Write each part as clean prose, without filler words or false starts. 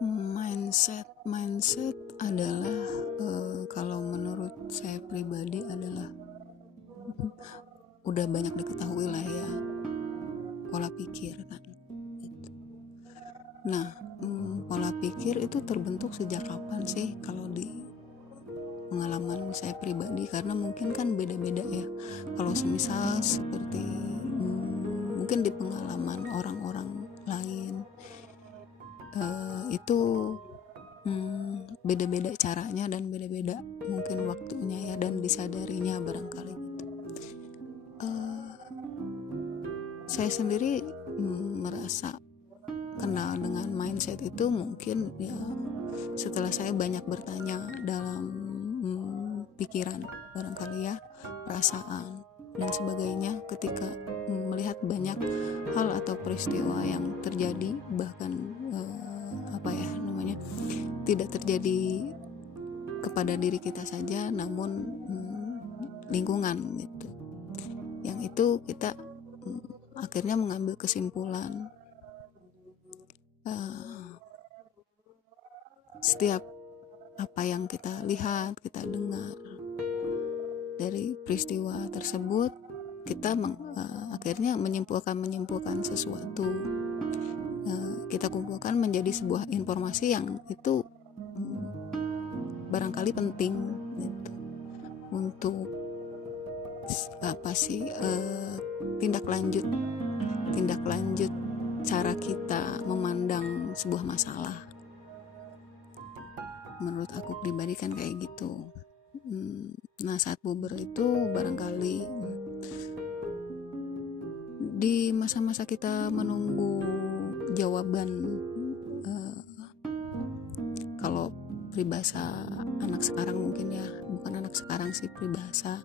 Mindset adalah kalau menurut saya pribadi adalah udah banyak diketahui lah ya, pola pikir kan gitu. Nah, pola pikir itu terbentuk sejak kapan sih kalau di pengalaman saya pribadi? Karena mungkin kan beda-beda ya. Kalau semisal seperti mungkin di pengalaman orang-orang lain itu beda-beda caranya dan beda-beda mungkin waktunya ya, dan disadarinya barangkali gitu. Saya sendiri merasa kenal dengan mindset itu mungkin ya setelah saya banyak bertanya dalam pikiran barangkali ya, perasaan dan sebagainya, ketika melihat banyak hal atau peristiwa yang terjadi, bahkan tidak terjadi kepada diri kita saja, namun lingkungan gitu. Yang itu kita akhirnya mengambil kesimpulan setiap apa yang kita lihat, kita dengar dari peristiwa tersebut, kita akhirnya menyimpulkan sesuatu. Kita kumpulkan menjadi sebuah informasi yang itu barangkali penting gitu, untuk tindak lanjut cara kita memandang sebuah masalah. Menurut aku pribadi kan kayak gitu. Nah, saat puber itu barangkali di masa-masa kita menunggu jawaban, kalau peribahasa anak sekarang mungkin ya, bukan anak sekarang sih, peribahasa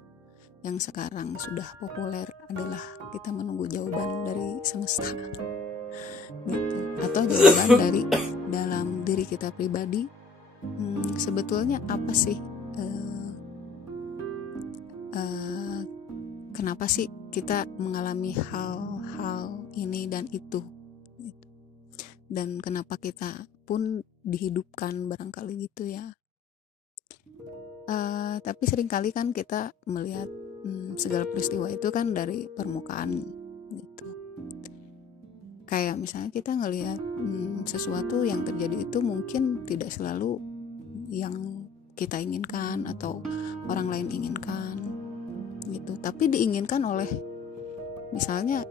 yang sekarang sudah populer adalah kita menunggu jawaban dari semesta gitu, atau jawaban dari dalam diri kita pribadi. Sebetulnya apa sih, kenapa sih kita mengalami hal-hal ini dan itu gitu. Dan kenapa kita pun dihidupkan barangkali gitu ya. Tapi seringkali kan kita melihat segala peristiwa itu kan dari permukaan gitu. Kayak misalnya kita ngelihat sesuatu yang terjadi itu mungkin tidak selalu yang kita inginkan atau orang lain inginkan gitu, tapi diinginkan oleh, misalnya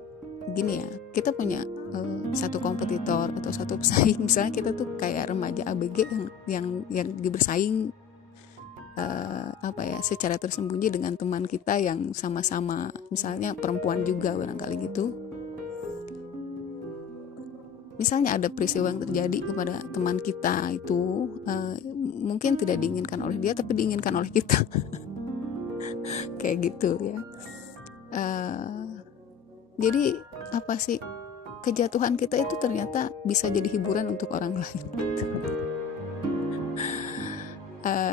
gini ya, kita punya satu kompetitor atau satu pesaing. Misalnya kita tuh kayak remaja ABG yang bersaing secara tersembunyi dengan teman kita yang sama-sama misalnya perempuan juga barangkali gitu. Misalnya ada peristiwa yang terjadi kepada teman kita itu, mungkin tidak diinginkan oleh dia tapi diinginkan oleh kita. Kayak gitu ya. Jadi apa sih, kejatuhan kita itu ternyata bisa jadi hiburan untuk orang lain.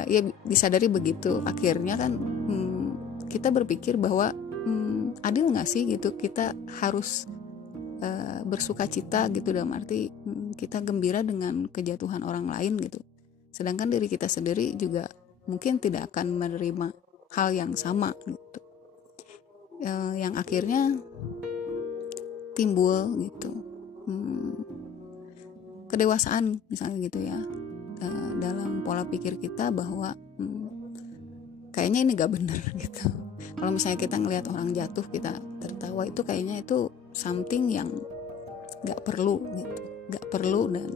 Ya disadari begitu, akhirnya kan kita berpikir bahwa adil nggak sih gitu, kita harus bersuka cita gitu, dalam arti kita gembira dengan kejatuhan orang lain gitu, sedangkan diri kita sendiri juga mungkin tidak akan menerima hal yang sama gitu, yang akhirnya timbul gitu kedewasaan misalnya gitu ya, dalam pola pikir kita bahwa kayaknya ini gak bener gitu. Kalau misalnya kita ngelihat orang jatuh kita tertawa, itu kayaknya itu something yang gak perlu gitu, gak perlu. Dan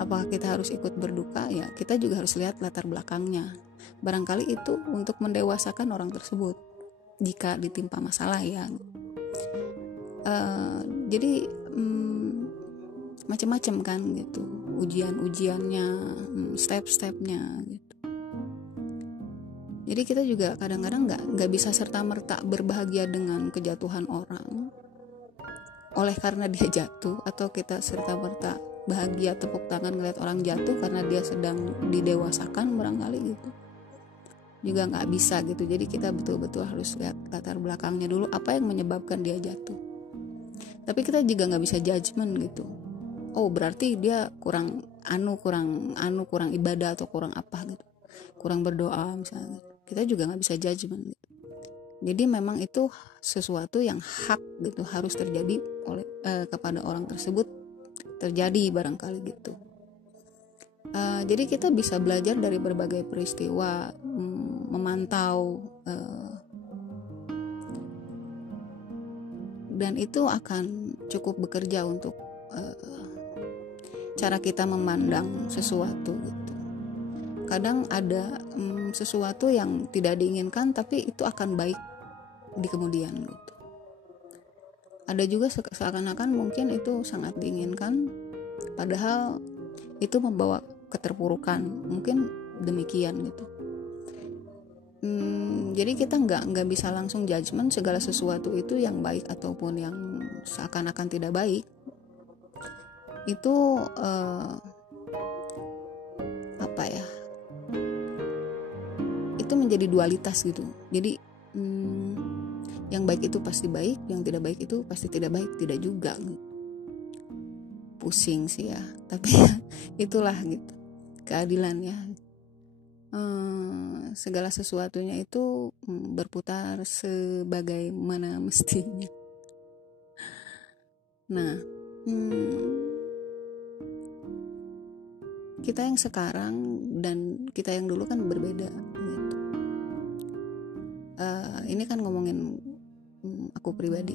apakah kita harus ikut berduka? Ya kita juga harus lihat latar belakangnya, barangkali itu untuk mendewasakan orang tersebut jika ditimpa masalah ya. Jadi macam-macam kan gitu, ujian-ujiannya, step-stepnya gitu. Jadi kita juga kadang-kadang nggak bisa serta-merta berbahagia dengan kejatuhan orang oleh karena dia jatuh, atau kita serta-merta bahagia tepuk tangan ngeliat orang jatuh karena dia sedang didewasakan barangkali gitu. Juga nggak bisa gitu. Jadi kita betul-betul harus lihat latar belakangnya dulu, apa yang menyebabkan dia jatuh. Tapi kita juga nggak bisa judgement gitu. oh berarti dia kurang ibadah atau kurang apa gitu, kurang berdoa misalnya. Kita juga nggak bisa judgement gitu. Jadi memang itu sesuatu yang hak gitu, harus terjadi oleh kepada orang tersebut, terjadi barangkali gitu. Jadi kita bisa belajar dari berbagai peristiwa, memantau, dan itu akan cukup bekerja untuk cara kita memandang sesuatu gitu. Kadang ada sesuatu yang tidak diinginkan tapi itu akan baik di kemudian gitu. Ada juga seakan-akan mungkin itu sangat diinginkan padahal itu membawa keterpurukan, mungkin demikian gitu. Jadi kita nggak bisa langsung judgement segala sesuatu itu yang baik ataupun yang seakan-akan tidak baik. Itu apa ya? Itu menjadi dualitas gitu. Jadi yang baik itu pasti baik, yang tidak baik itu pasti tidak baik, tidak juga. Pusing sih ya, tapi itulah gitu keadilannya. Segala sesuatunya itu berputar sebagaimana mestinya. Nah, kita yang sekarang dan kita yang dulu kan berbeda gitu. Ini kan ngomongin gue pribadi.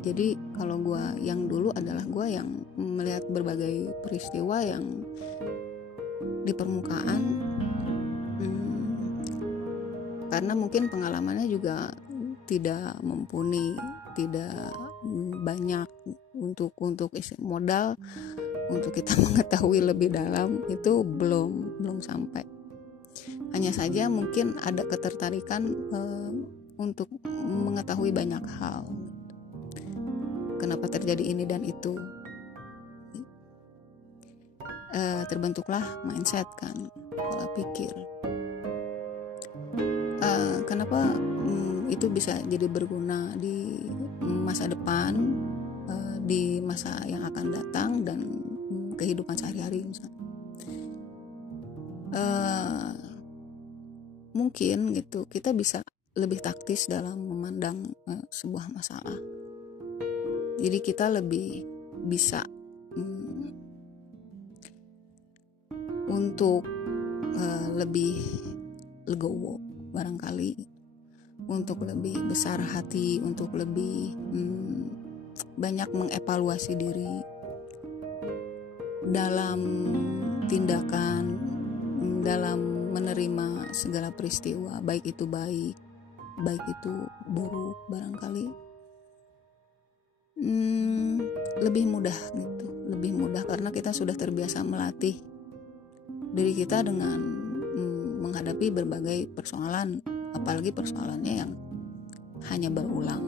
Jadi kalau gue yang dulu adalah gue yang melihat berbagai peristiwa yang di permukaan, karena mungkin pengalamannya juga tidak mumpuni, tidak banyak untuk modal untuk kita mengetahui lebih dalam itu belum sampai. Hanya saja mungkin ada ketertarikan untuk mengetahui banyak hal. Kenapa terjadi ini dan itu? Terbentuklah mindset kan, pola pikir. Kenapa itu bisa jadi berguna di masa depan, di masa yang akan datang dan kehidupan sehari-hari misalnya. Mungkin gitu kita bisa lebih taktis dalam memandang sebuah masalah. Jadi kita lebih bisa untuk lebih legowo barangkali, untuk lebih besar hati, untuk lebih banyak mengevaluasi diri dalam tindakan, dalam menerima segala peristiwa, baik itu baik itu buruk barangkali. Lebih mudah gitu, lebih mudah karena kita sudah terbiasa melatih diri kita dengan menghadapi berbagai persoalan, apalagi persoalannya yang hanya berulang.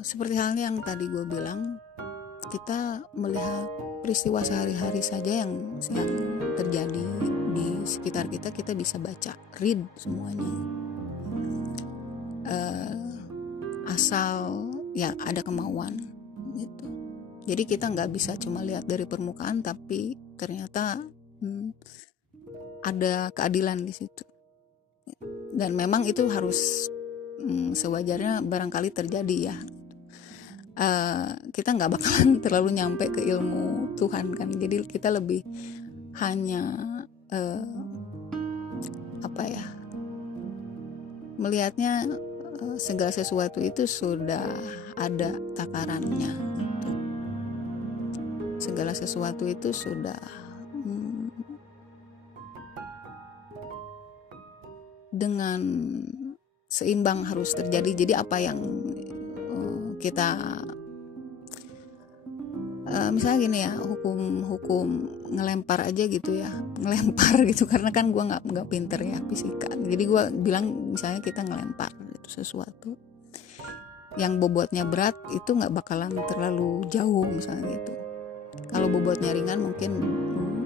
Seperti halnya yang tadi gue bilang, kita melihat peristiwa sehari-hari saja yang terjadi di sekitar kita, kita bisa baca, read semuanya. Asal ya ada kemauan gitu. Jadi kita nggak bisa cuma lihat dari permukaan, tapi ternyata ada keadilan di situ. Dan memang itu harus sewajarnya barangkali terjadi ya. Kita nggak bakalan terlalu nyampe ke ilmu Tuhan kan. Jadi kita lebih hanya melihatnya segala sesuatu itu sudah ada takarannya gitu. Segala sesuatu itu sudah dengan seimbang harus terjadi. Jadi apa yang kita misalnya gini ya, hukum ngelempar aja gitu ya, ngelempar gitu, karena kan gue nggak pinter ya fisika. Jadi gue bilang misalnya kita ngelempar itu sesuatu yang bobotnya berat, itu nggak bakalan terlalu jauh misalnya gitu. Kalau bobotnya ringan mungkin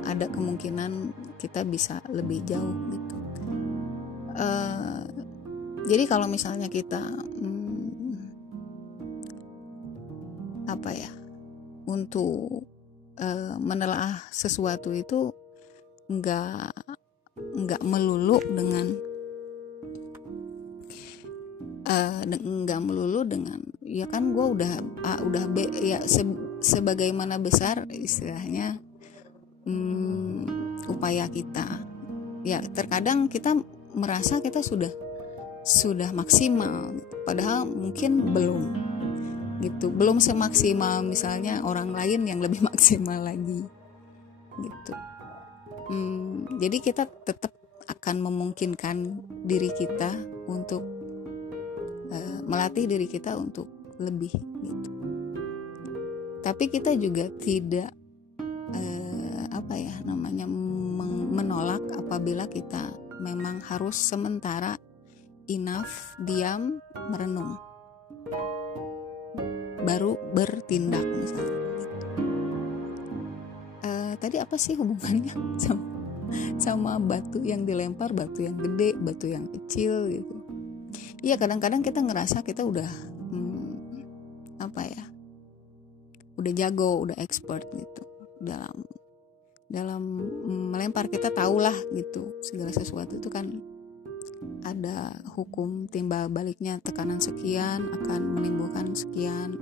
ada kemungkinan kita bisa lebih jauh gitu. Jadi kalau misalnya kita untuk menelaah sesuatu itu nggak melulu dengan ya kan gue udah sebagaimana besar istilahnya upaya kita. Ya terkadang kita merasa kita sudah maksimal, padahal mungkin belum semaksimal misalnya orang lain yang lebih maksimal lagi gitu. Jadi kita tetap akan memungkinkan diri kita untuk melatih diri kita untuk lebih gitu. Tapi kita juga tidak menolak apabila kita memang harus sementara enough diam merenung baru bertindak misalnya gitu. Tadi apa sih hubungannya sama batu yang dilempar, batu yang gede, batu yang kecil gitu. Iya, kadang-kadang kita ngerasa kita udah udah jago, udah expert gitu dalam melempar. Kita tahulah gitu, segala sesuatu itu kan ada hukum timbal baliknya, tekanan sekian akan menimbulkan sekian,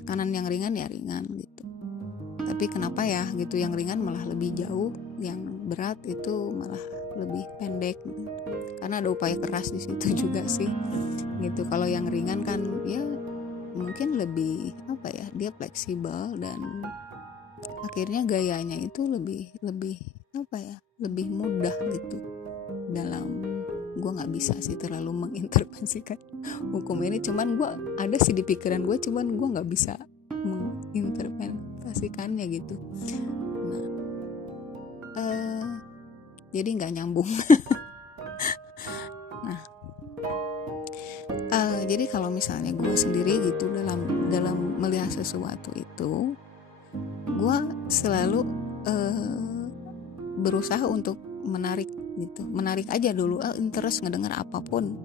tekanan yang ringan ya ringan gitu. Tapi kenapa ya gitu, yang ringan malah lebih jauh, yang berat itu malah lebih pendek gitu. Karena ada upaya keras di situ juga sih gitu. Kalau yang ringan kan ya mungkin lebih dia fleksibel dan akhirnya gayanya itu lebih mudah gitu. Gue nggak bisa sih terlalu mengintervensikan hukum ini, cuman gue ada sih di pikiran gue, cuman gue nggak bisa menginterpretasikannya gitu. Jadi nggak nyambung. Jadi kalau misalnya gue sendiri gitu dalam melihat sesuatu itu, gue selalu berusaha untuk menarik aja dulu, interest ngedenger apapun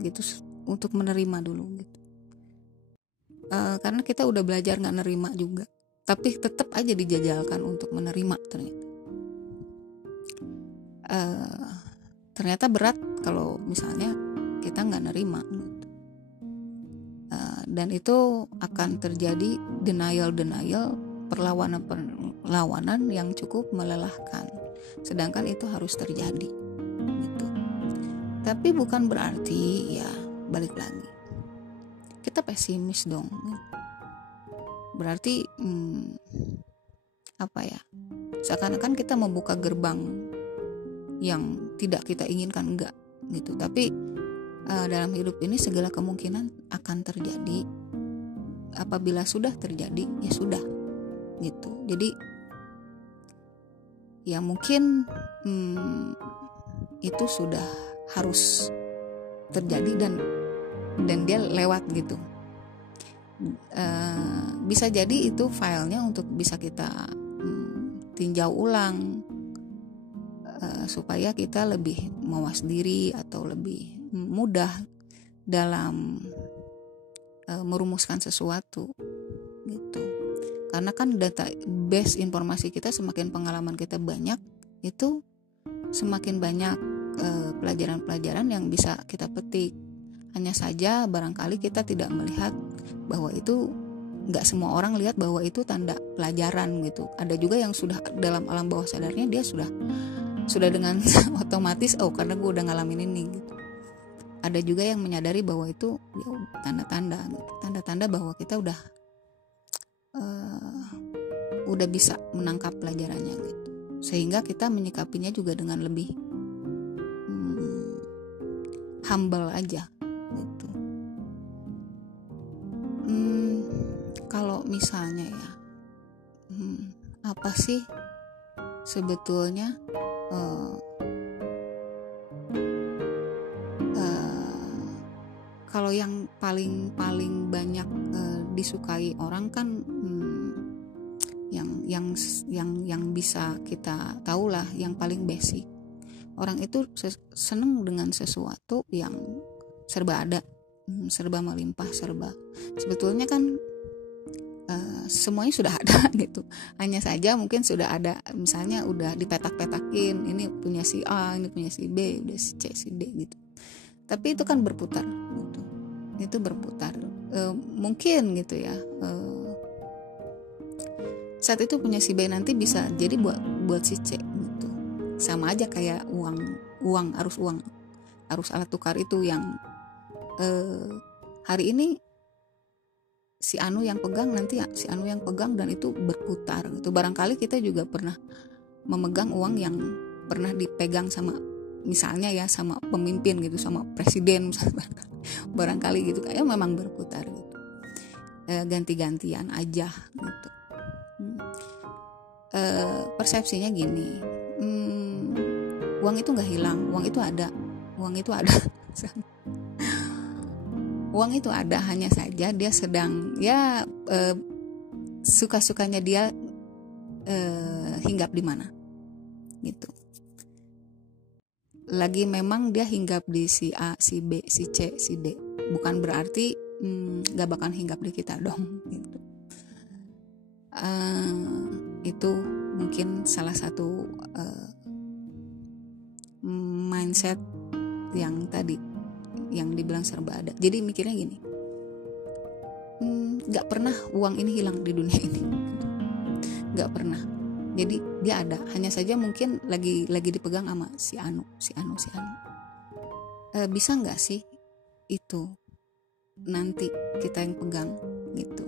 gitu, untuk menerima dulu gitu. Karena kita udah belajar nggak nerima juga, tapi tetap aja dijajalkan untuk menerima. Ternyata berat kalau misalnya kita nggak nerima gitu. Dan itu akan terjadi denial, perlawanan yang cukup melelahkan. Sedangkan itu harus terjadi gitu. Tapi bukan berarti ya balik lagi kita pesimis dong. Berarti seakan-akan kita membuka gerbang yang tidak kita inginkan, enggak gitu. Tapi dalam hidup ini segala kemungkinan akan terjadi. Apabila sudah terjadi ya sudah gitu. Jadi ya mungkin itu sudah harus terjadi dan dia lewat gitu. Bisa jadi itu filenya untuk bisa kita tinjau ulang, supaya kita lebih mawas diri atau lebih mudah dalam merumuskan sesuatu gitu. Karena kan data base informasi kita, semakin pengalaman kita banyak, itu semakin banyak pelajaran-pelajaran yang bisa kita petik. Hanya saja barangkali kita tidak melihat bahwa itu, nggak semua orang lihat bahwa itu tanda pelajaran gitu. Ada juga yang sudah dalam alam bawah sadarnya dia sudah dengan otomatis, karena gue udah ngalamin ini gitu. Ada juga yang menyadari bahwa itu ya tanda-tanda bahwa kita udah bisa menangkap pelajarannya gitu. Sehingga kita menyikapinya juga dengan lebih humble aja gitu. Kalau misalnya ya apa sih sebetulnya kalau yang paling banyak disukai orang kan yang bisa kita tahulah yang paling basic. Orang itu seneng dengan sesuatu yang serba ada, serba melimpah, sebetulnya kan semuanya sudah ada gitu. Hanya saja mungkin sudah ada, misalnya udah dipetak-petakin, ini punya si A, ini punya si B, udah si C, si D gitu. Tapi itu kan berputar gitu. Itu berputar. Mungkin gitu ya. Saat itu punya si B nanti bisa jadi buat si C gitu. Sama aja kayak arus alat tukar itu yang hari ini si Anu yang pegang, nanti si Anu yang pegang, dan itu berputar gitu. Barangkali kita juga pernah memegang uang yang pernah dipegang sama, misalnya ya, sama pemimpin gitu, sama presiden misalnya. Barangkali gitu, kayak memang berputar gitu. Ganti-gantian aja gitu. Persepsinya gini, uang itu nggak hilang, uang itu ada. Uang itu ada, hanya saja dia sedang ya suka-sukanya dia hinggap di mana gitu. Lagi memang dia hinggap di si A, si B, si C, si D, bukan berarti gak bakal hinggap di kita dong gitu. Itu mungkin salah satu mindset yang tadi yang dibilang serba ada. Jadi mikirnya gini, gak pernah uang ini hilang di dunia ini, gak pernah. Jadi dia ada, hanya saja mungkin lagi dipegang sama si Anu. Bisa gak sih itu nanti kita yang pegang gitu?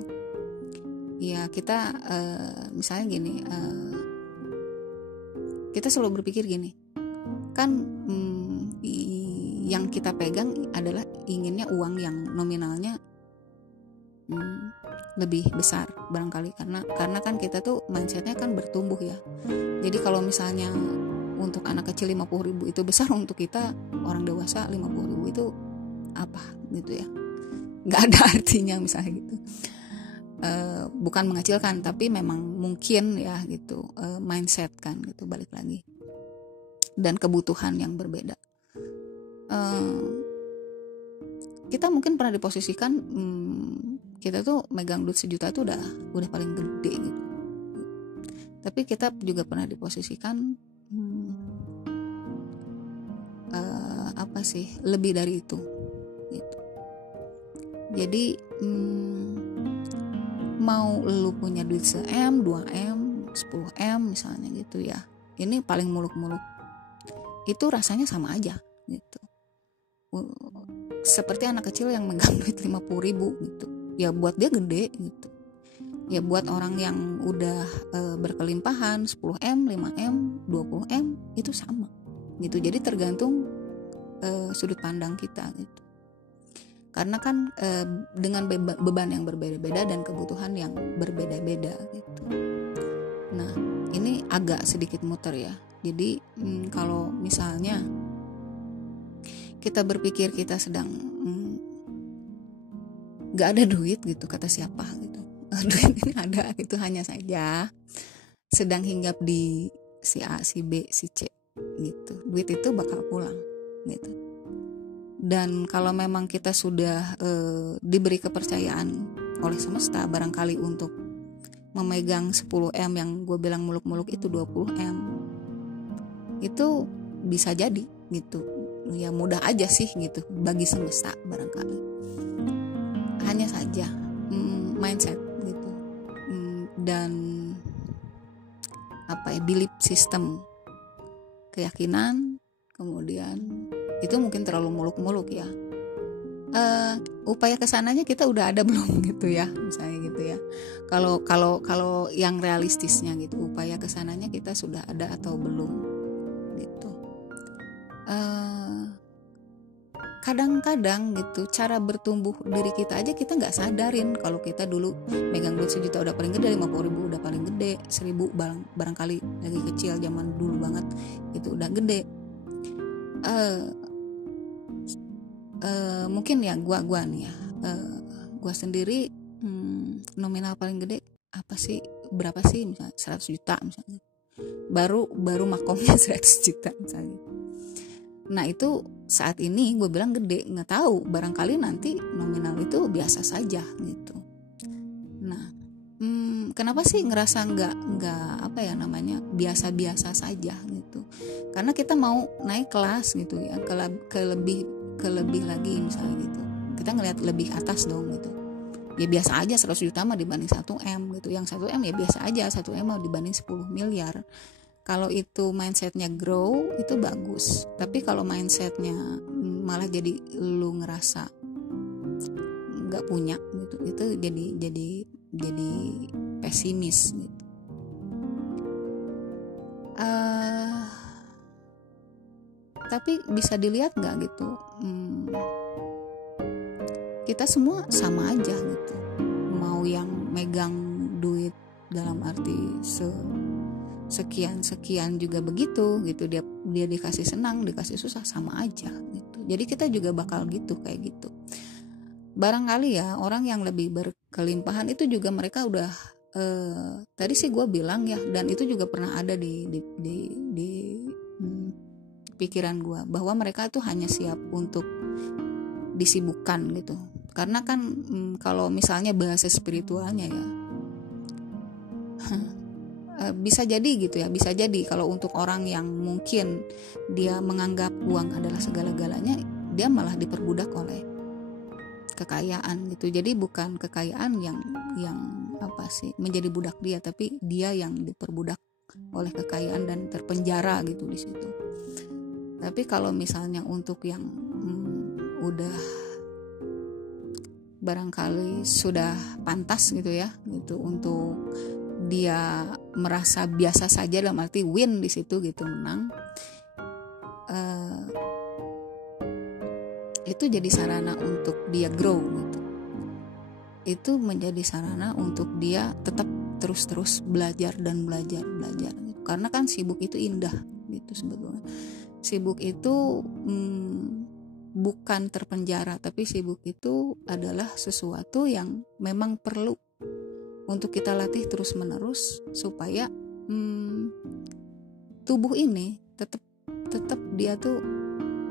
Ya kita misalnya gini, kita selalu berpikir gini, kan yang kita pegang adalah inginnya uang yang nominalnya lebih besar barangkali, karena kan kita tuh mindsetnya kan bertumbuh ya. Jadi kalau misalnya untuk anak kecil 50.000 itu besar, untuk kita orang dewasa 50.000 itu apa gitu ya, nggak ada artinya misalnya gitu. Bukan mengecilkan, tapi memang mungkin ya gitu, mindset kan gitu, balik lagi, dan kebutuhan yang berbeda. Kita mungkin pernah diposisikan kita tuh megang duit 1 juta itu udah paling gede gitu. Tapi kita juga pernah diposisikan lebih dari itu gitu. Jadi mau lu punya duit 1M, 2M, 10M misalnya gitu ya, ini paling muluk-muluk, itu rasanya sama aja gitu. Seperti anak kecil yang megang duit 50.000 gitu, ya buat dia gede gitu. Ya buat orang yang udah berkelimpahan 10M, 5M, 20M itu sama gitu. Jadi tergantung sudut pandang kita gitu. Karena kan dengan beban yang berbeda-beda dan kebutuhan yang berbeda-beda gitu. Nah, ini agak sedikit muter ya. Jadi kalau misalnya kita berpikir kita sedang gak ada duit gitu, kata siapa gitu, duit ini ada, itu hanya saja sedang hinggap di si A, si B, si C gitu. Duit itu bakal pulang gitu. Dan kalau memang kita sudah diberi kepercayaan oleh semesta barangkali untuk memegang 10M yang gue bilang muluk-muluk itu 20M, itu bisa jadi gitu. Ya mudah aja sih gitu bagi semesta barangkali. Hanya saja mindset gitu, dan belief system, keyakinan, kemudian itu mungkin terlalu muluk-muluk ya. Upaya kesananya kita udah ada belum gitu ya, misalnya gitu ya. Kalau yang realistisnya gitu, upaya kesananya kita sudah ada atau belum gitu. Kadang-kadang gitu cara bertumbuh diri kita aja kita nggak sadarin kalau kita dulu megang duit 1 juta udah paling gede, 50.000 udah paling gede, 1.000 barangkali lagi kecil zaman dulu banget itu udah gede. Mungkin ya gua nih ya, gua sendiri nominal paling gede apa sih, berapa sih, misalnya 100 juta misalnya, baru makomnya 100 juta misalnya. Nah itu saat ini gue bilang gede, nggak tahu barangkali nanti nominal itu biasa saja gitu. Nah kenapa sih ngerasa nggak apa ya namanya biasa-biasa saja gitu? Karena kita mau naik kelas gitu ya, ke lebih lagi misalnya gitu. Kita ngelihat lebih atas dong gitu. Ya biasa aja 100 juta mah dibanding 1M gitu. Yang 1M ya biasa aja, 1M mah dibanding 10 miliar. Kalau itu mindsetnya grow itu bagus. Tapi kalau mindsetnya malah jadi lu ngerasa nggak punya gitu, itu jadi pesimis gitu. Tapi bisa dilihat nggak gitu, kita semua sama aja gitu. Mau yang megang duit dalam arti sekian juga begitu gitu, dia dikasih senang dikasih susah sama aja gitu. Jadi kita juga bakal gitu kayak gitu. Barangkali ya orang yang lebih berkelimpahan itu juga mereka udah tadi sih gue bilang ya, dan itu juga pernah ada di pikiran gue, bahwa mereka tuh hanya siap untuk disibukkan gitu. Karena kan kalau misalnya bahasa spiritualnya ya bisa jadi gitu ya, bisa jadi kalau untuk orang yang mungkin dia menganggap uang adalah segala-galanya, dia malah diperbudak oleh kekayaan gitu. Jadi bukan kekayaan yang apa sih menjadi budak dia, tapi dia yang diperbudak oleh kekayaan dan terpenjara gitu di situ. Tapi kalau misalnya untuk yang udah barangkali sudah pantas gitu ya gitu, untuk dia merasa biasa saja dalam arti win di situ gitu, menang, itu jadi sarana untuk dia grow gitu. Itu menjadi sarana untuk dia tetap terus belajar gitu. Karena kan sibuk itu indah gitu sebetulnya. Sibuk itu bukan terpenjara, tapi sibuk itu adalah sesuatu yang memang perlu untuk kita latih terus menerus supaya tubuh ini tetap dia tuh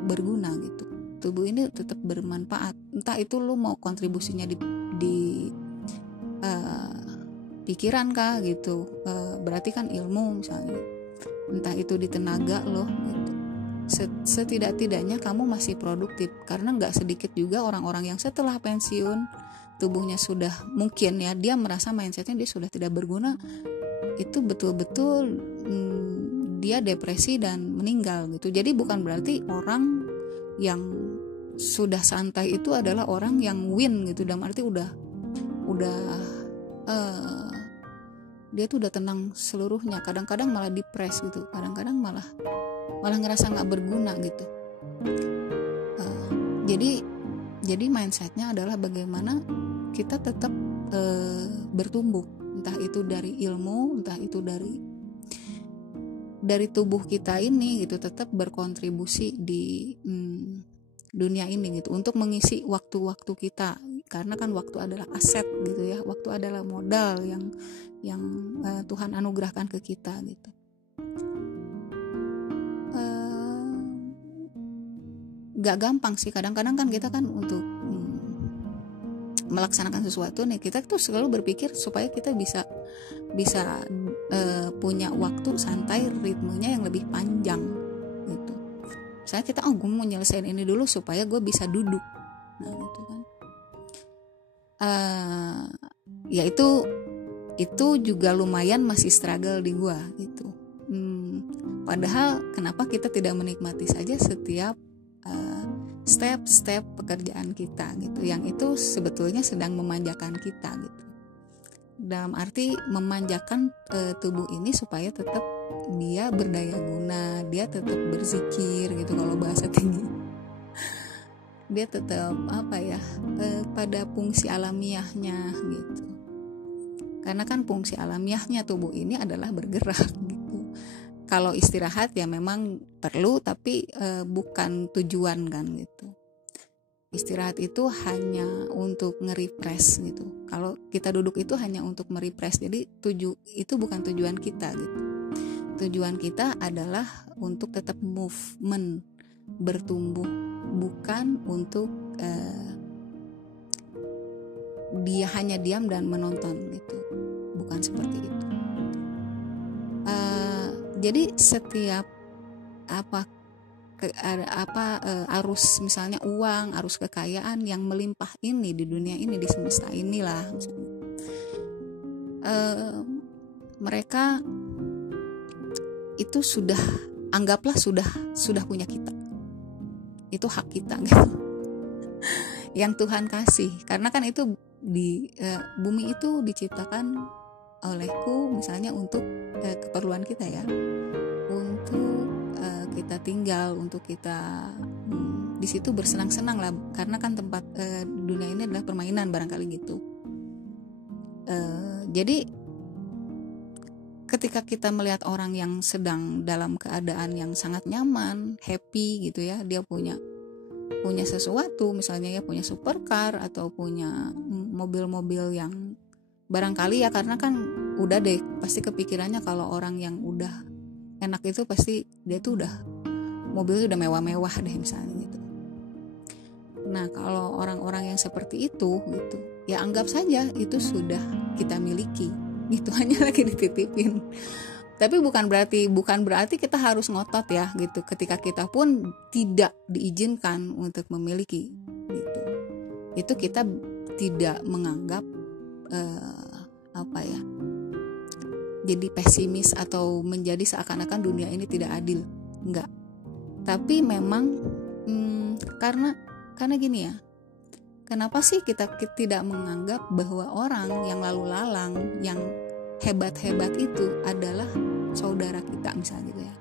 berguna gitu. Tubuh ini tetap bermanfaat. Entah itu lu mau kontribusinya di pikiran kah gitu, berarti kan ilmu misalnya. Entah itu di tenaga lo gitu. Setidak-tidaknya kamu masih produktif, karena nggak sedikit juga orang-orang yang setelah pensiun tubuhnya sudah mungkin ya dia merasa mindsetnya dia sudah tidak berguna, itu betul-betul dia depresi dan meninggal gitu. Jadi bukan berarti orang yang sudah santai itu adalah orang yang win gitu, dalam arti udah dia tuh udah tenang seluruhnya. Kadang-kadang malah depres gitu, kadang-kadang malah ngerasa nggak berguna gitu. Jadi mindsetnya adalah bagaimana kita tetap bertumbuh, entah itu dari ilmu, entah itu dari tubuh kita ini gitu, tetap berkontribusi di dunia ini gitu, untuk mengisi waktu-waktu kita. Karena kan waktu adalah aset gitu ya, waktu adalah modal yang Tuhan anugerahkan ke kita gitu. Gak gampang sih, kadang-kadang kan kita kan untuk melaksanakan sesuatu nih, kita tuh selalu berpikir supaya kita bisa punya waktu santai, ritmenya yang lebih panjang gitu. Misalnya kita gue mau nyelesain ini dulu supaya gue bisa duduk, nah gitu kan. Ya itu juga lumayan masih struggle di gue gitu. Padahal kenapa kita tidak menikmati saja setiap step-step pekerjaan kita gitu, yang itu sebetulnya sedang memanjakan kita gitu. Dalam arti memanjakan tubuh ini supaya tetap dia berdaya guna, dia tetap berzikir gitu kalau bahasa tinggi. Dia tetap pada fungsi alamiahnya gitu. Karena kan fungsi alamiahnya tubuh ini adalah bergerak gitu. Kalau istirahat ya memang perlu, tapi bukan tujuan kan gitu. Istirahat itu hanya untuk nge-refresh gitu. Kalau kita duduk itu hanya untuk merefresh. Jadi itu bukan tujuan kita gitu. Tujuan kita adalah untuk tetap movement, bertumbuh, bukan untuk dia hanya diam dan menonton gitu. bukan seperti itu. Jadi setiap arus misalnya uang, arus kekayaan yang melimpah ini di dunia ini, di semesta inilah, mereka itu sudah, anggaplah sudah punya kita, itu hak kita gitu, yang Tuhan kasih. Karena kan itu di bumi itu diciptakan olehku misalnya untuk keperluan kita ya, untuk kita tinggal, untuk kita di situ bersenang-senang lah, karena kan tempat dunia ini adalah permainan barangkali gitu. Jadi ketika kita melihat orang yang sedang dalam keadaan yang sangat nyaman, happy gitu ya, dia punya sesuatu misalnya ya, punya supercar atau punya mobil-mobil yang barangkali ya, karena kan udah deh pasti kepikirannya kalau orang yang udah enak itu pasti dia tuh udah mobilnya udah mewah-mewah deh misalnya gitu. Nah kalau orang-orang yang seperti itu gitu, ya anggap saja itu sudah kita miliki, itu hanya lagi dititipin. Tapi bukan berarti kita harus ngotot ya gitu, ketika kita pun tidak diizinkan untuk memiliki gitu. Itu kita tidak menganggap jadi pesimis atau menjadi seakan-akan dunia ini tidak adil, enggak. Tapi memang karena gini ya, kenapa sih kita tidak menganggap bahwa orang yang lalu lalang, yang hebat-hebat itu adalah saudara kita misalnya gitu ya,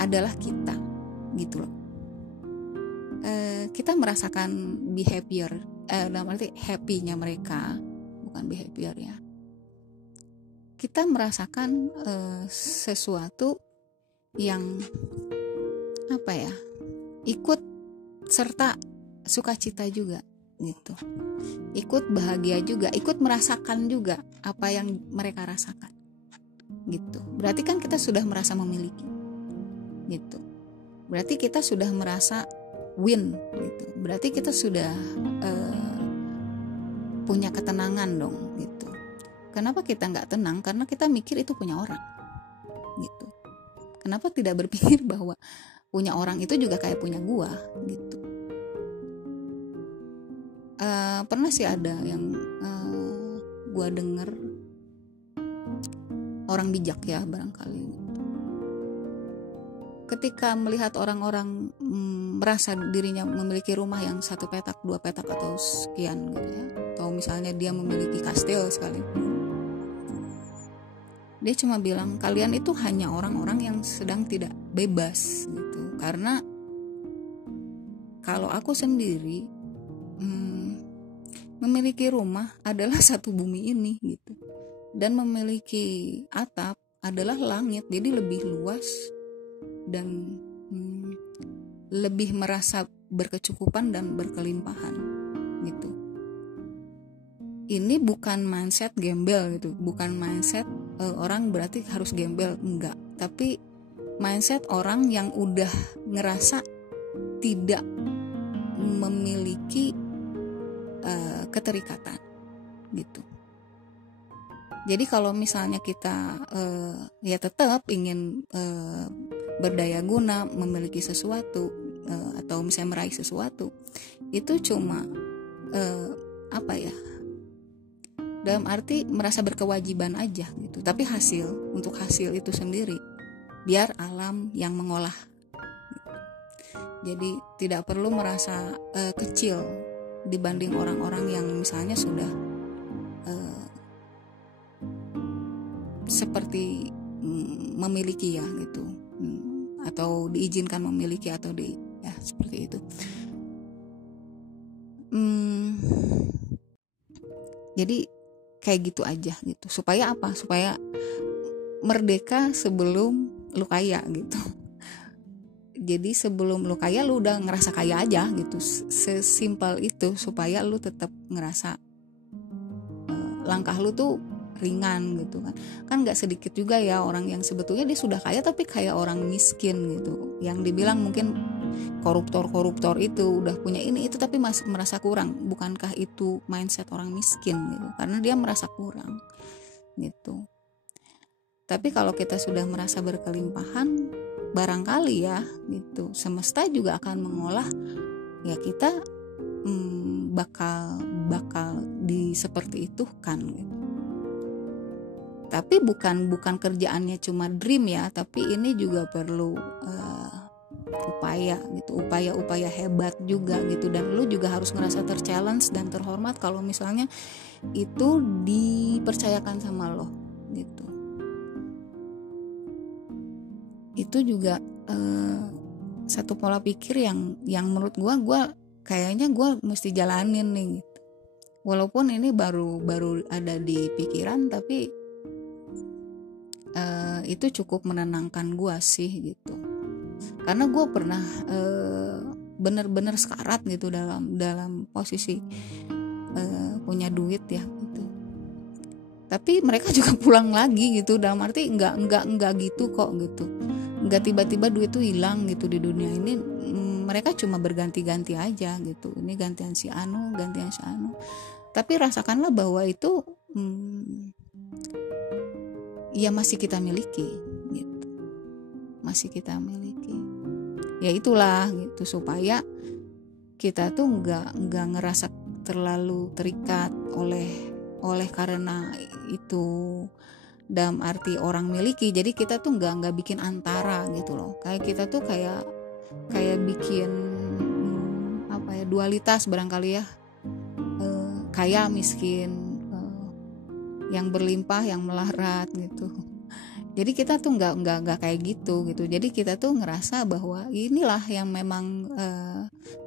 adalah kita gitu loh. Kita merasakan behavior dalam arti happy-nya mereka, bukan behavior ya. Kita merasakan sesuatu yang ikut serta sukacita juga gitu, ikut bahagia juga, ikut merasakan juga apa yang mereka rasakan gitu. Berarti kan kita sudah merasa memiliki gitu, berarti kita sudah merasa win gitu, berarti kita sudah punya ketenangan dong gitu. Kenapa kita nggak tenang? Karena kita mikir itu punya orang gitu. Kenapa tidak berpikir bahwa punya orang itu juga kayak punya gua gitu. Pernah sih ada yang gua denger, orang bijak ya barangkali gitu. Ketika melihat orang-orang merasa dirinya memiliki rumah yang 1 petak, 2 petak atau sekian gitu ya, atau misalnya dia memiliki kastil sekalipun, dia cuma bilang kalian itu hanya orang-orang yang sedang tidak bebas gitu. Karena kalau aku sendiri memiliki rumah adalah satu bumi ini gitu, dan memiliki atap adalah langit, jadi lebih luas dan lebih merasa berkecukupan dan berkelimpahan gitu. Ini bukan mindset gembel gitu, bukan mindset orang berarti harus gembel, enggak. Tapi mindset orang yang udah ngerasa tidak memiliki keterikatan gitu. Jadi kalau misalnya kita ya tetap ingin berdaya guna, memiliki sesuatu atau misalnya meraih sesuatu, itu cuma dalam arti merasa berkewajiban aja gitu. Tapi untuk hasil itu sendiri biar alam yang mengolah gitu. Jadi tidak perlu merasa kecil dibanding orang-orang yang misalnya sudah seperti memiliki ya gitu, atau diizinkan memiliki atau seperti itu. Jadi kayak gitu aja gitu. Supaya apa? Supaya merdeka sebelum lu kaya gitu. Jadi sebelum lu kaya, lu udah ngerasa kaya aja gitu. Sesimpel itu, supaya lu tetap ngerasa langkah lu tuh ringan gitu kan. Kan gak sedikit juga ya orang yang sebetulnya dia sudah kaya tapi kayak orang miskin gitu, yang dibilang mungkin koruptor itu udah punya ini itu tapi masih merasa kurang. Bukankah itu mindset orang miskin gitu, karena dia merasa kurang gitu. Tapi kalau kita sudah merasa berkelimpahan, barangkali ya gitu, semesta juga akan mengolah ya kita bakal di seperti itu kan gitu. Tapi bukan kerjaannya cuma dream ya, tapi ini juga perlu upaya gitu, upaya hebat juga gitu. Dan lu juga harus ngerasa terchallenge dan terhormat kalau misalnya itu dipercayakan sama lo gitu. Itu juga satu pola pikir yang menurut gue kayaknya gue mesti jalanin nih gitu. Walaupun ini baru ada di pikiran, tapi itu cukup menenangkan gue sih gitu. Karena gue pernah bener-bener sekarat gitu dalam posisi punya duit ya gitu. Tapi mereka juga pulang lagi gitu, dalam arti enggak gitu kok gitu. Enggak tiba-tiba duit tuh hilang gitu di dunia ini. Mereka cuma berganti-ganti aja gitu. Ini gantian si anu, gantian si anu. Tapi rasakanlah bahwa itu ya masih kita miliki gitu. Masih kita miliki. Ya itulah gitu, supaya kita tuh enggak ngerasa terlalu terikat oleh karena itu, dalam arti orang miliki. Jadi kita tuh nggak bikin antara gitu loh. Kayak kita tuh kayak bikin dualitas barangkali ya, kaya miskin, yang berlimpah yang melarat gitu. Jadi kita tuh nggak kayak gitu. Jadi kita tuh ngerasa bahwa inilah yang memang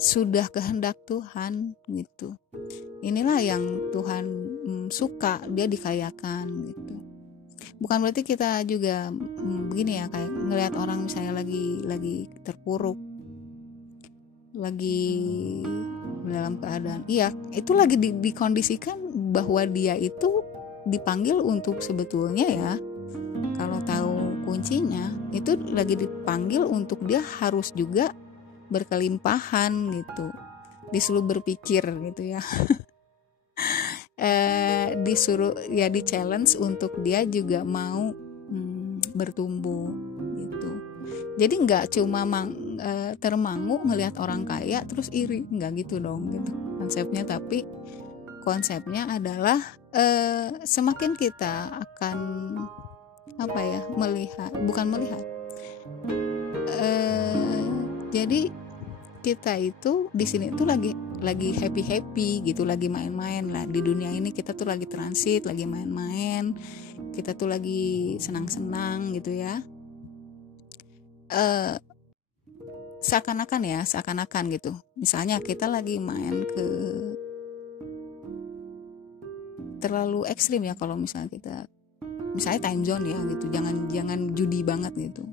sudah kehendak Tuhan gitu. Inilah yang Tuhan suka, dia dikayakan gitu. Bukan berarti kita juga begini ya, kayak ngelihat orang misalnya lagi terpuruk, lagi dalam keadaan itu lagi dikondisikan bahwa dia itu dipanggil untuk sebetulnya ya, kalau tahu kuncinya itu lagi dipanggil untuk dia harus juga berkelimpahan gitu, disuruh berpikir gitu ya. Disuruh ya, di challenge untuk dia juga mau bertumbuh gitu. Jadi nggak cuma termangu ngelihat orang kaya terus iri, nggak gitu dong gitu konsepnya. Tapi konsepnya adalah semakin kita akan melihat jadi kita itu di sini tuh lagi happy gitu, lagi main-main lah di dunia ini. Kita tuh lagi transit, lagi main-main, kita tuh lagi senang-senang gitu ya. Seakan-akan gitu. Misalnya kita lagi main ke terlalu ekstrim ya, kalau misalnya time zone ya gitu, jangan judi banget gitu.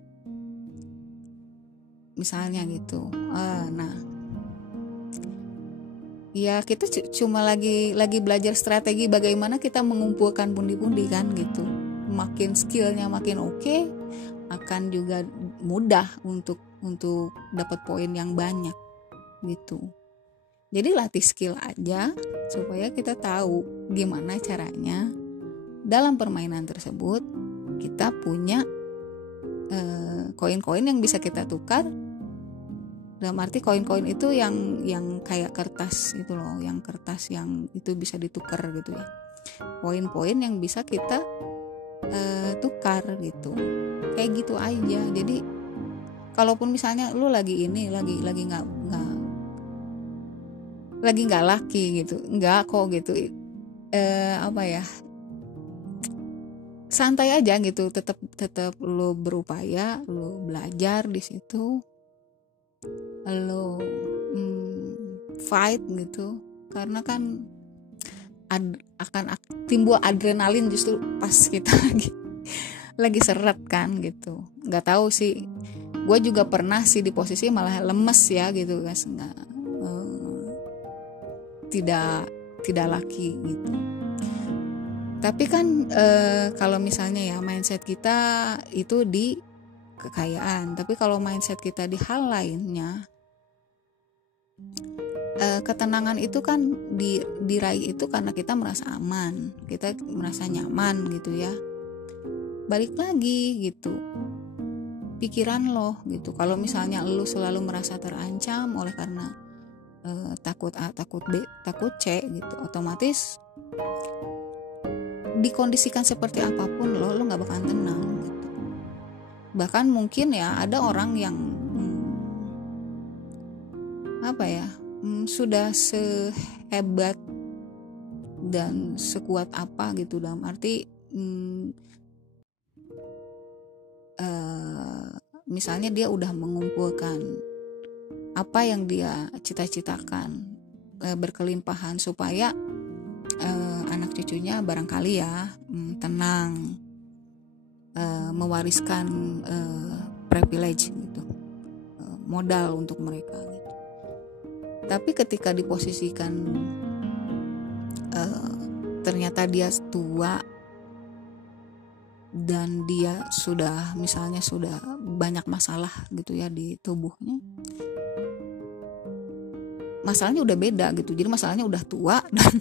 Misalnya gitu. Ya kita cuma lagi belajar strategi bagaimana kita mengumpulkan pundi-pundi kan gitu. Makin skillnya makin oke, akan juga mudah untuk dapat poin yang banyak gitu. Jadi latih skill aja supaya kita tahu gimana caranya dalam permainan tersebut kita punya koin-koin yang bisa kita tukar. Dalam arti koin-koin itu yang kayak kertas itu loh, yang kertas yang itu bisa ditukar gitu ya. Poin-poin yang bisa kita tukar gitu. Kayak gitu aja. Jadi kalaupun misalnya lu lagi nggak laki gitu, nggak kok gitu, santai aja gitu, tetap lu berupaya, lu belajar di situ, lu fight gitu, karena kan akan timbul adrenalin justru pas kita lagi seret kan gitu. Nggak tahu sih, gue juga pernah sih di posisi malah lemes ya gitu guys, tidak laki gitu. Tapi kan kalau misalnya ya mindset kita itu di kekayaan, tapi kalau mindset kita di hal lainnya ketenangan itu kan diraih itu karena kita merasa aman, kita merasa nyaman gitu ya. Balik lagi gitu, pikiran lo gitu. Kalau misalnya lo selalu merasa terancam oleh karena takut A, takut B, takut C gitu, otomatis dikondisikan seperti apapun lo nggak bakalan tenang gitu. Bahkan mungkin ya ada orang yang sudah sehebat dan sekuat apa gitu, dalam arti misalnya dia udah mengumpulkan apa yang dia cita-citakan, berkelimpahan supaya anak cucunya barangkali ya tenang, mewariskan privilege gitu, modal untuk mereka gitu. Tapi ketika diposisikan ternyata dia tua dan dia sudah misalnya sudah banyak masalah gitu ya di tubuhnya, masalahnya udah beda gitu. Jadi masalahnya udah tua dan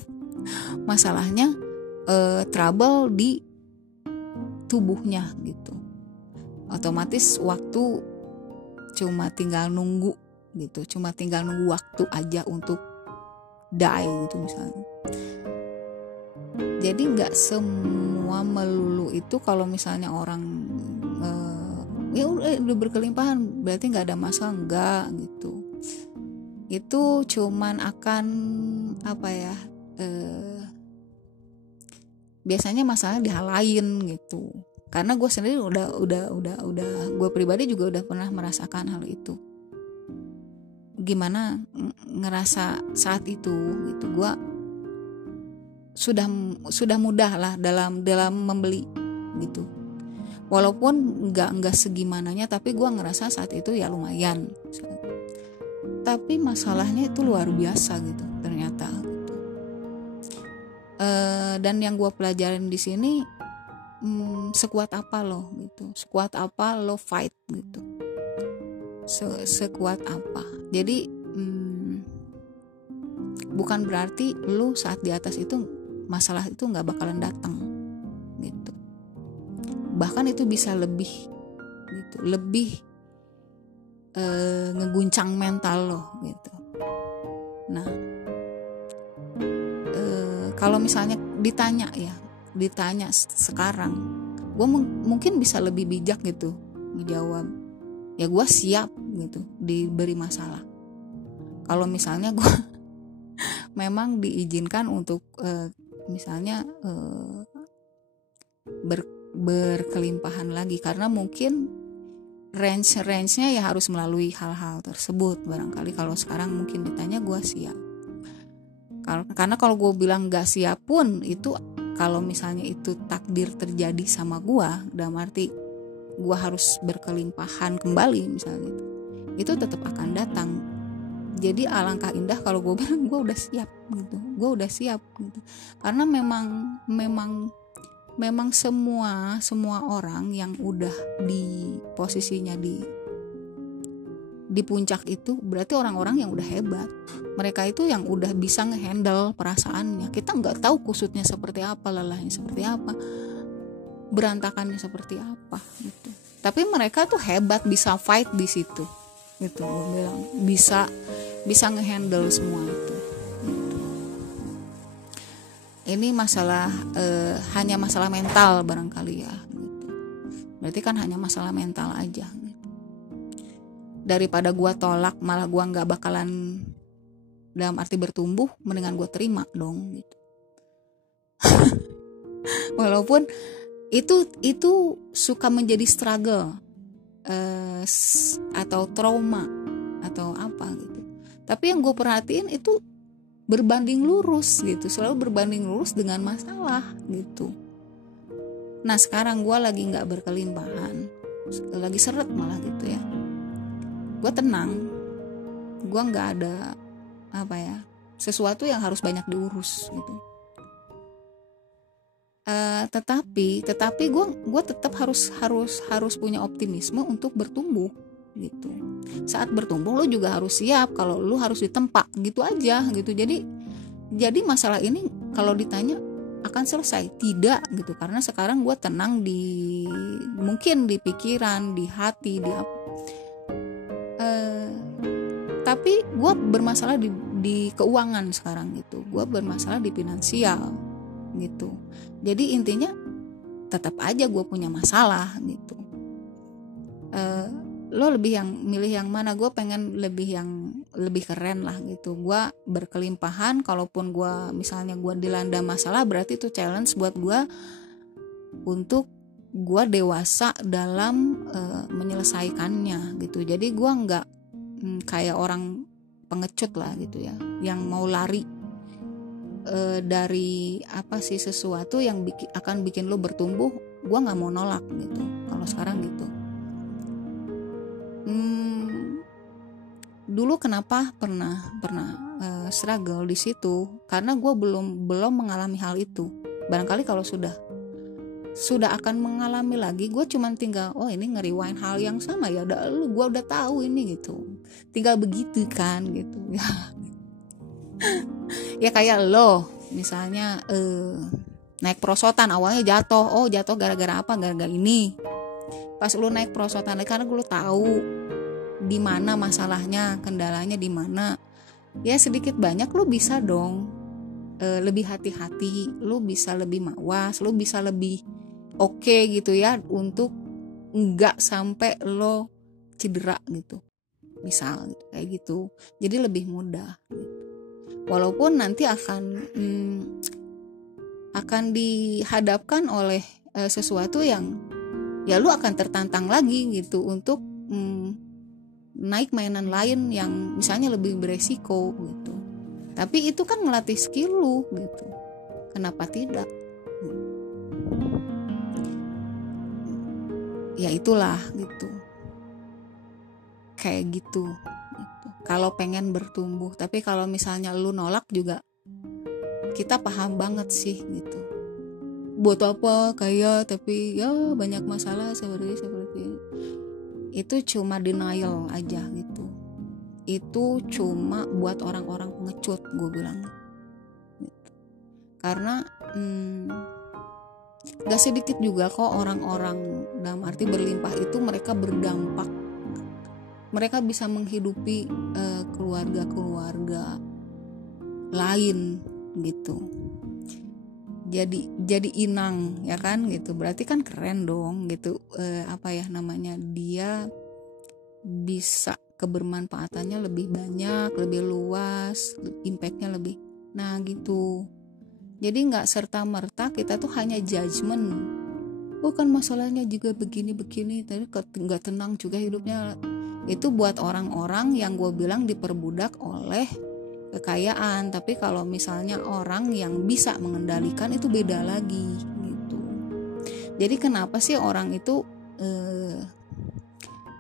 masalahnya trouble di tubuhnya gitu. Otomatis waktu cuma tinggal nunggu gitu, cuma tinggal nunggu waktu aja untuk die gitu misalnya. Jadi nggak semua melulu itu kalau misalnya orang ya udah berkelimpahan berarti nggak ada masalah, enggak gitu. Itu cuman akan biasanya masalahnya di hal lain gitu. Karena gue sendiri udah gue pribadi juga udah pernah merasakan hal itu. Gimana ngerasa saat itu gitu, gue sudah mudah lah dalam membeli gitu, walaupun nggak segimananya, tapi gue ngerasa saat itu ya lumayan. Tapi masalahnya itu luar biasa gitu ternyata gitu. Dan yang gue pelajarin di sini, sekuat apa lo gitu, sekuat apa lo fight gitu, sekuat apa. Jadi bukan berarti lu saat di atas itu masalah itu nggak bakalan datang gitu. Bahkan itu bisa lebih gitu, lebih ngeguncang mental lo gitu. Nah, kalau misalnya ditanya sekarang, gue mungkin bisa lebih bijak gitu menjawab. Ya gue siap gitu diberi masalah. Kalau misalnya gue memang diizinkan untuk misalnya berkelimpahan lagi, karena mungkin range-nya ya harus melalui hal-hal tersebut. Barangkali kalau sekarang mungkin ditanya gue siap. Karena kalau gue bilang gak siap pun, itu kalau misalnya itu takdir terjadi sama gue, dalam arti gue harus berkelimpahan kembali misalnya gitu, itu tetap akan datang. Jadi alangkah indah kalau gue bilang gue udah siap gitu, gue udah siap gitu. Karena memang semua orang yang udah di posisinya di puncak itu berarti orang-orang yang udah hebat. Mereka itu yang udah bisa ngehandle perasaannya. Kita nggak tahu kusutnya seperti apa, lelahnya seperti apa, berantakannya seperti apa gitu. Tapi mereka tuh hebat, bisa fight di situ. Gitu, gue bilang bisa ngehandle semua itu. Gitu. Ini masalah hanya masalah mental barangkali ya. Gitu. Berarti kan hanya masalah mental aja. Gitu. Daripada gue tolak malah gue nggak bakalan dalam arti bertumbuh, mendingan gue terima dong. Gitu. Walaupun itu suka menjadi struggle atau trauma atau apa gitu. Tapi yang gue perhatiin itu berbanding lurus gitu, selalu berbanding lurus dengan masalah gitu. Nah sekarang gue lagi nggak berkelimpahan, lagi seret malah gitu ya. Gue tenang, gue nggak ada sesuatu yang harus banyak diurus gitu. Tetapi gue tetap harus punya optimisme untuk bertumbuh gitu. Saat bertumbuh lu juga harus siap kalau lu harus ditempa gitu aja gitu. Jadi masalah ini kalau ditanya akan selesai, tidak gitu, karena sekarang gue tenang mungkin di pikiran, di hati, tapi gue bermasalah di keuangan sekarang gitu, gue bermasalah di finansial gitu. Jadi intinya tetap aja gue punya masalah gitu. Lo milih yang mana? Gue pengen lebih keren lah gitu. Gue berkelimpahan. Kalaupun gue misalnya gue dilanda masalah, berarti itu challenge buat gue untuk gue dewasa dalam menyelesaikannya gitu. Jadi gue nggak kayak orang pengecut lah gitu ya, yang mau lari dari sesuatu yang akan bikin lo bertumbuh. Gue nggak mau nolak gitu. Kalau sekarang gitu. Dulu kenapa pernah struggle di situ, karena gue belum mengalami hal itu. Barangkali kalau sudah akan mengalami lagi, gue cuman tinggal ini nge-rewind hal yang sama ya, gue udah tahu ini gitu, tinggal begitu kan gitu ya. Ya kayak lo misalnya naik perosotan, awalnya jatuh gara-gara apa, gara-gara ini. Pas lu naik perosotan karena lu tahu di mana masalahnya, kendalanya di mana, ya sedikit banyak lu bisa dong lebih hati-hati, lu bisa lebih mawas, lu bisa lebih oke gitu ya, untuk nggak sampai lo cedera gitu, misal gitu, kayak gitu. Jadi lebih mudah gitu. Walaupun nanti akan dihadapkan oleh sesuatu yang ya lu akan tertantang lagi gitu untuk naik mainan lain yang misalnya lebih beresiko gitu. Tapi itu kan melatih skill lu gitu. Kenapa tidak? Ya itulah gitu. Kayak gitu. Kalau pengen bertumbuh, tapi kalau misalnya lu nolak juga, kita paham banget sih gitu. Buat apa kaya tapi ya banyak masalah seperti ini. Itu cuma denial aja gitu. Itu cuma buat orang-orang pengecut, gue bilang gitu. Karena gak sedikit juga kok orang-orang dalam arti berlimpah itu mereka berdampak, mereka bisa menghidupi keluarga-keluarga lain gitu. Jadi inang ya kan gitu, berarti kan keren dong gitu. Dia bisa kebermanfaatannya lebih banyak, lebih luas, impactnya lebih, nah gitu. Jadi nggak serta merta kita tuh hanya judgement, kan masalahnya juga begini-begini, tapi nggak tenang juga hidupnya. Itu buat orang-orang yang gue bilang diperbudak oleh kekayaan. Tapi kalau misalnya orang yang bisa mengendalikan, itu beda lagi gitu. Jadi kenapa sih orang itu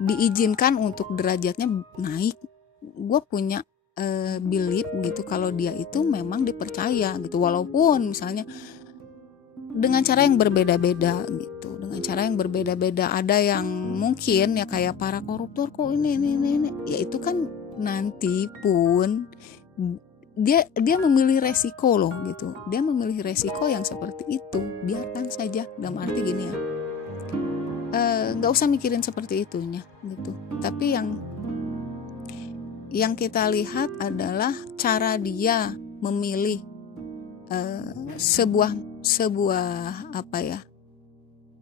diizinkan untuk derajatnya naik? Gue punya belief gitu, kalau dia itu memang dipercaya gitu, walaupun misalnya dengan cara yang berbeda-beda gitu, dengan cara yang berbeda-beda. Ada yang mungkin ya kayak para koruptor kok ini, ya itu kan nanti pun dia memilih resiko loh gitu, dia memilih resiko yang seperti itu. Biarkan saja, dalam arti gini ya, nggak usah mikirin seperti itunya gitu. Tapi yang kita lihat adalah cara dia memilih sebuah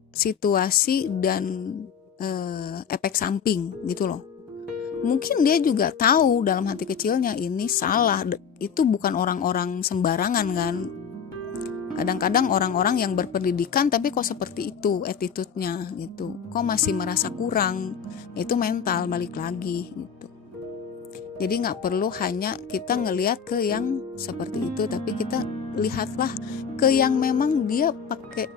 situasi dan efek samping gitu loh. Mungkin dia juga tahu dalam hati kecilnya ini salah. Itu bukan orang-orang sembarangan kan. Kadang-kadang orang-orang yang berpendidikan tapi kok seperti itu attitude-nya gitu, kok masih merasa kurang. Itu mental, balik lagi gitu. Jadi gak perlu hanya kita ngelihat ke yang seperti itu, tapi kita lihatlah ke yang memang dia pakai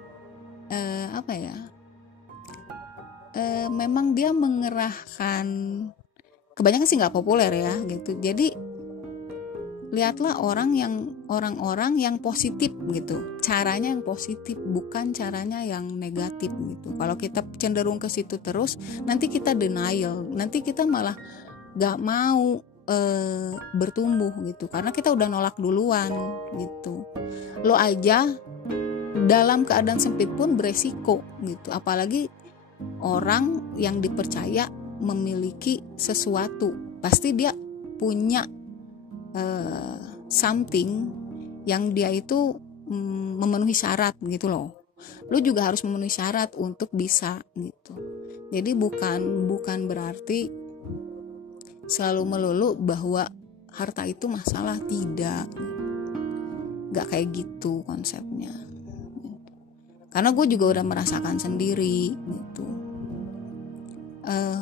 memang dia mengerahkan, kebanyakan sih nggak populer ya gitu. Jadi lihatlah orang-orang yang positif gitu, caranya yang positif, bukan caranya yang negatif gitu. Kalau kita cenderung ke situ terus, nanti kita denial, nanti kita malah gak mau bertumbuh gitu, karena kita udah nolak duluan gitu. Lo aja dalam keadaan sempit pun beresiko gitu, apalagi orang yang dipercaya memiliki sesuatu, pasti dia punya something yang dia itu memenuhi syarat gitu loh. Lu juga harus memenuhi syarat untuk bisa gitu. Jadi bukan berarti selalu melulu bahwa harta itu masalah, tidak. Gak kayak gitu konsepnya. Karena gue juga udah merasakan sendiri gitu.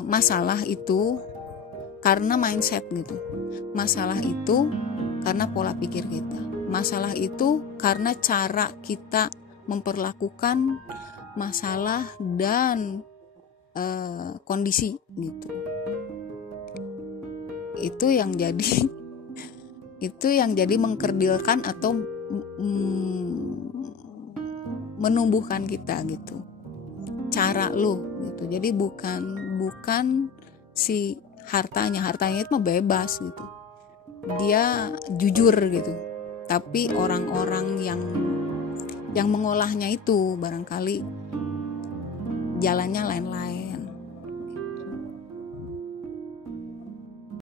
Masalah itu karena mindset gitu. Masalah itu karena pola pikir kita. Masalah itu karena cara kita memperlakukan masalah dan kondisi gitu. Itu yang jadi mengkerdilkan atau menumbuhkan kita gitu. Cara lo gitu. Jadi bukan si hartanya itu mah bebas gitu. Dia jujur gitu. Tapi orang-orang yang mengolahnya itu barangkali jalannya lain-lain.